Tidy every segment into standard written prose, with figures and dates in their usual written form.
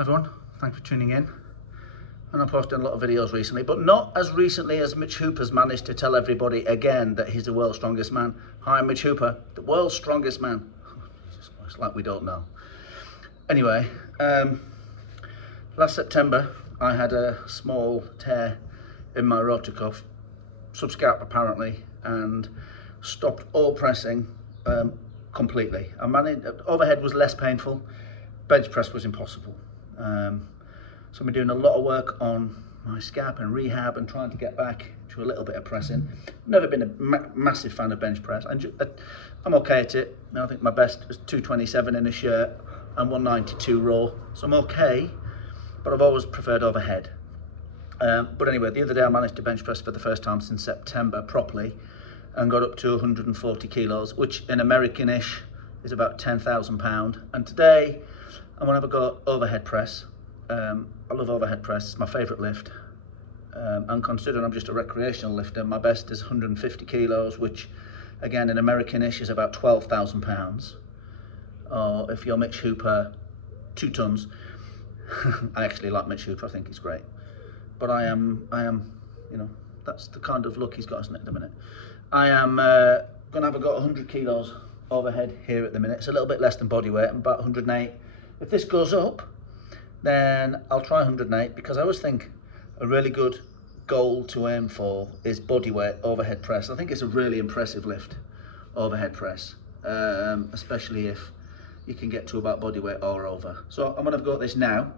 everyone, thanks for tuning in. And I'm posting a lot of videos recently, but not as recently as Mitch Hooper's managed to tell everybody again that he's the world's strongest man. Hi, Mitch Hooper, the world's strongest man. It's like we don't know. Anyway, last September I had a small tear in my rotor cuff, subscap apparently, and stopped all pressing completely. I managed, overhead was less painful, bench press was impossible. So I've been doing a lot of work on my scap and rehab and trying to get back to a little bit of pressing. Never been a massive fan of bench press. I'm okay at it. I think my best was 227 in a shirt and 192 raw. So I'm okay, but I've always preferred overhead. But anyway, the other day I managed to bench press for the first time since September properly and got up to 140 kilos, which in American-ish is about £10,000. And today I'm gonna have a go at overhead press. I love overhead press, it's my favourite lift. And considering I'm just a recreational lifter, my best is 150 kilos, which again in American-ish is about £12,000. Or if you're Mitch Hooper, 2 tons. I actually like Mitch Hooper, I think he's great. But I am, you know, that's the kind of look he's got, isn't it, at the minute. I am gonna have a go at 100 kilos overhead here at the minute. It's a little bit less than body weight, I'm about 108. If this goes up, then I'll try 108, because I always think a really good goal to aim for is body weight overhead press. I think it's a really impressive lift, overhead press, especially if you can get to about body weight or over. So I'm gonna go at this now.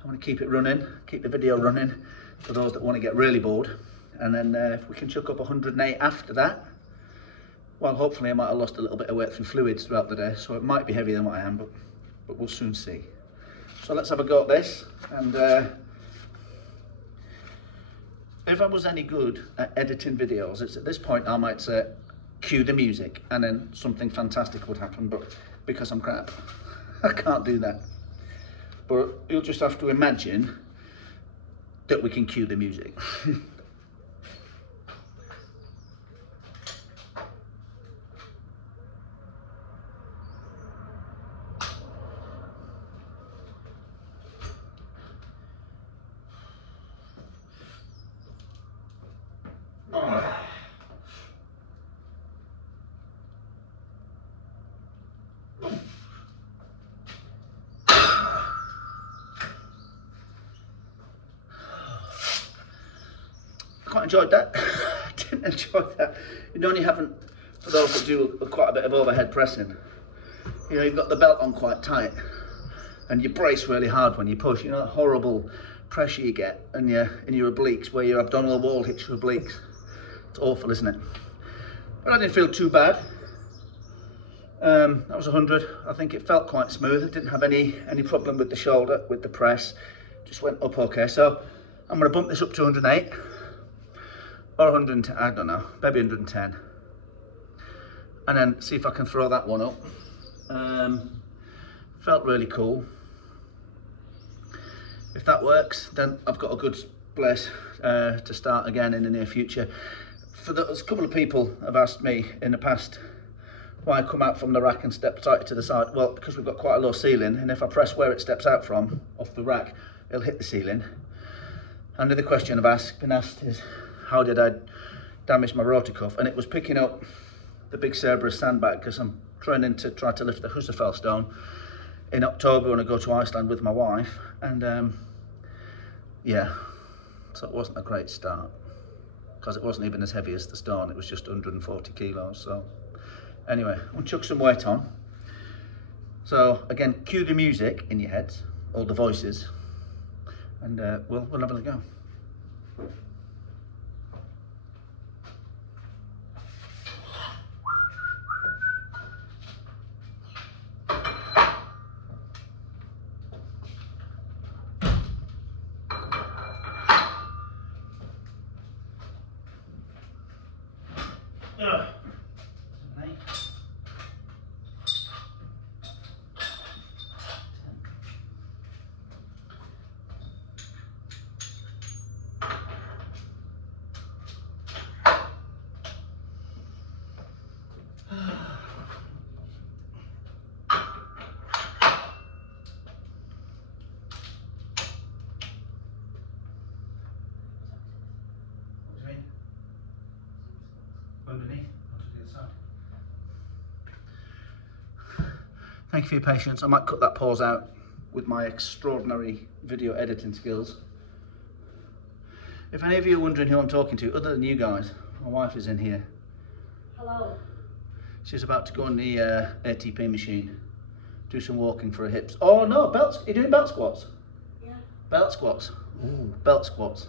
I'm gonna keep it running, keep the video running for those that want to get really bored. And then if we can chuck up 108 after that, well, hopefully I might have lost a little bit of weight through fluids throughout the day, so it might be heavier than what I am, but we'll soon see. So let's have a go at this, and if I was any good at editing videos, it's at this point I might say, cue the music, and then something fantastic would happen, but because I'm crap, I can't do that. But you'll just have to imagine that we can cue the music. Quite enjoyed that. I didn't enjoy that. You know, you haven't, for those that do quite a bit of overhead pressing, you know, you've got the belt on quite tight and you brace really hard when you push. You know, that horrible pressure you get in your obliques, where your abdominal wall hits your obliques. It's awful, isn't it? But I didn't feel too bad. That was 100. I think it felt quite smooth. I didn't have any problem with the shoulder, with the press. Just went up okay. So I'm going to bump this up to 108. Or 110, I don't know, maybe 110. And then see if I can throw that one up. Felt really cool. If that works, then I've got a good place to start again in the near future. A couple of people have asked me in the past why I come out from the rack and step tighter to the side. Well, because we've got quite a low ceiling, and if I press where it steps out from, off the rack, it'll hit the ceiling. And the other question I've been asked is, how did I damage my rotor cuff? And it was picking up the big Cerberus sandbag, because I'm training to try to lift the Husserfeld stone in October when I go to Iceland with my wife. And yeah, so it wasn't a great start, because it wasn't even as heavy as the stone. It was just 140 kilos. So anyway, we'll chuck some weight on. So again, cue the music in your heads, all the voices, and we'll have a go. underneath, onto the other side. Thank you for your patience. I might cut that pause out with my extraordinary video editing skills. If any of you are wondering who I'm talking to, other than you guys, my wife is in here. Hello. She's about to go on the ATP machine, do some walking for her hips. Oh no, belts. You're doing belt squats? Yeah. Belt squats. Ooh, belt squats.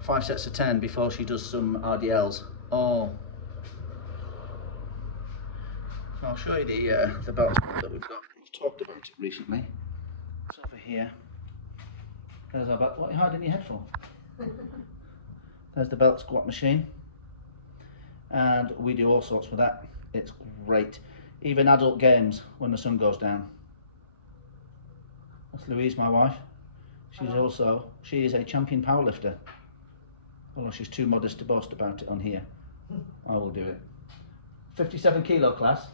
5 sets of 10 before she does some RDLs. Oh. So I'll show you the belt squat that we've got. We've talked about it recently. It's over here. There's our belt. What are you hiding your head for? There's the belt squat machine. And we do all sorts with that. It's great. Even adult games when the sun goes down. That's Louise, my wife. She is a champion powerlifter. Although she's too modest to boast about it on here. I will do it. 57 kilo class.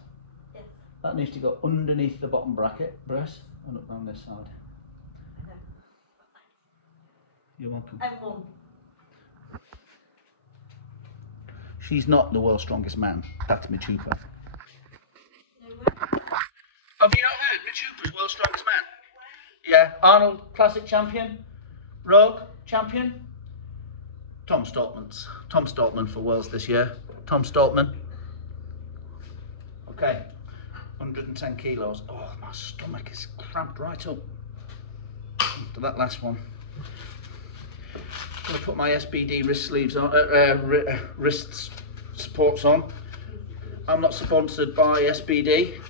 Yes. That needs to go underneath the bottom bracket, breast, and up on this side. You're welcome. I'm home. She's not the world's strongest man. That's Machupa. Have you not heard Machupa's world's strongest man? Yeah, Arnold Classic champion, Rogue champion. Tom Stoltman for Worlds this year. Tom Stoltman. Okay, 110 kilos. Oh, my stomach is cramped right up. To that last one. I'm going to put my SBD wrist sleeves on, wrist supports on. I'm not sponsored by SBD,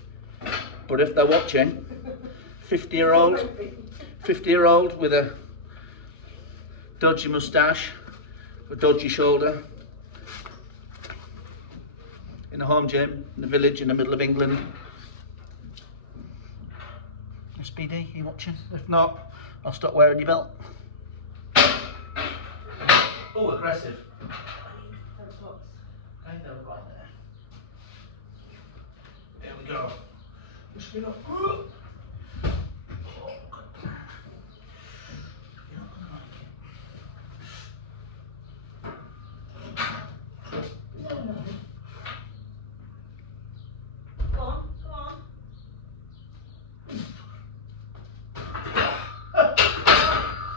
but if they're watching, 50-year-old with a dodgy moustache, a dodgy shoulder, in a home gym, in a village in the middle of England. SBD, are you watching? If not, I'll stop wearing your belt. Oh, aggressive. Okay, they're right there. There we go. Push me up. Oh, Go on, go on.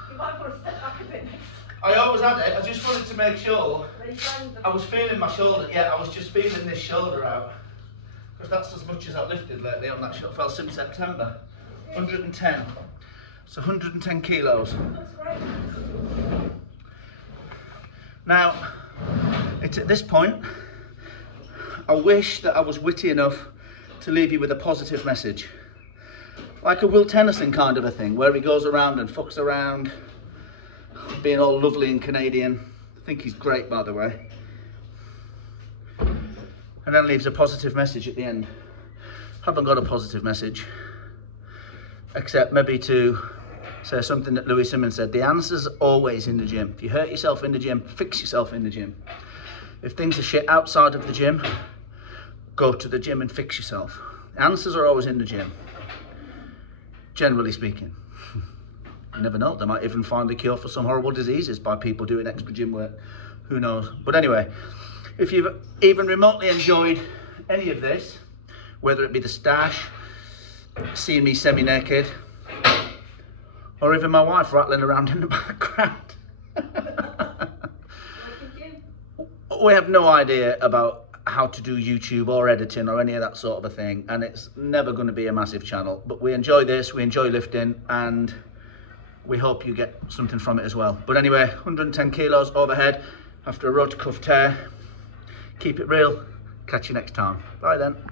You might want to step back a bit next time. I always had it. I just wanted to make sure. I I was feeling my shoulder. Yeah, I was just feeling this shoulder out. Because that's as much as I've lifted lately on that shoulder. Fell since September. 110. So 110 kilos. That's great. Now, it's at this point, I wish that I was witty enough to leave you with a positive message. Like a Will Tennyson kind of a thing, where he goes around and fucks around, being all lovely and Canadian. I think he's great, by the way. And then leaves a positive message at the end. Haven't got a positive message, except maybe to say something that Louis Simmons said. The answer's always in the gym. If you hurt yourself in the gym, fix yourself in the gym. If things are shit outside of the gym, go to the gym and fix yourself. The answers are always in the gym, generally speaking. You never know, they might even find the cure for some horrible diseases by people doing extra gym work. Who knows? But anyway, if you've even remotely enjoyed any of this, whether it be the stash, seeing me semi-naked, or even my wife rattling around in the background. We have no idea about how to do YouTube or editing or any of that sort of a thing, and it's never going to be a massive channel. But we enjoy this, we enjoy lifting, and we hope you get something from it as well. But anyway, 110 kilos overhead after a rotator cuff tear. Keep it real. Catch you next time. Bye then.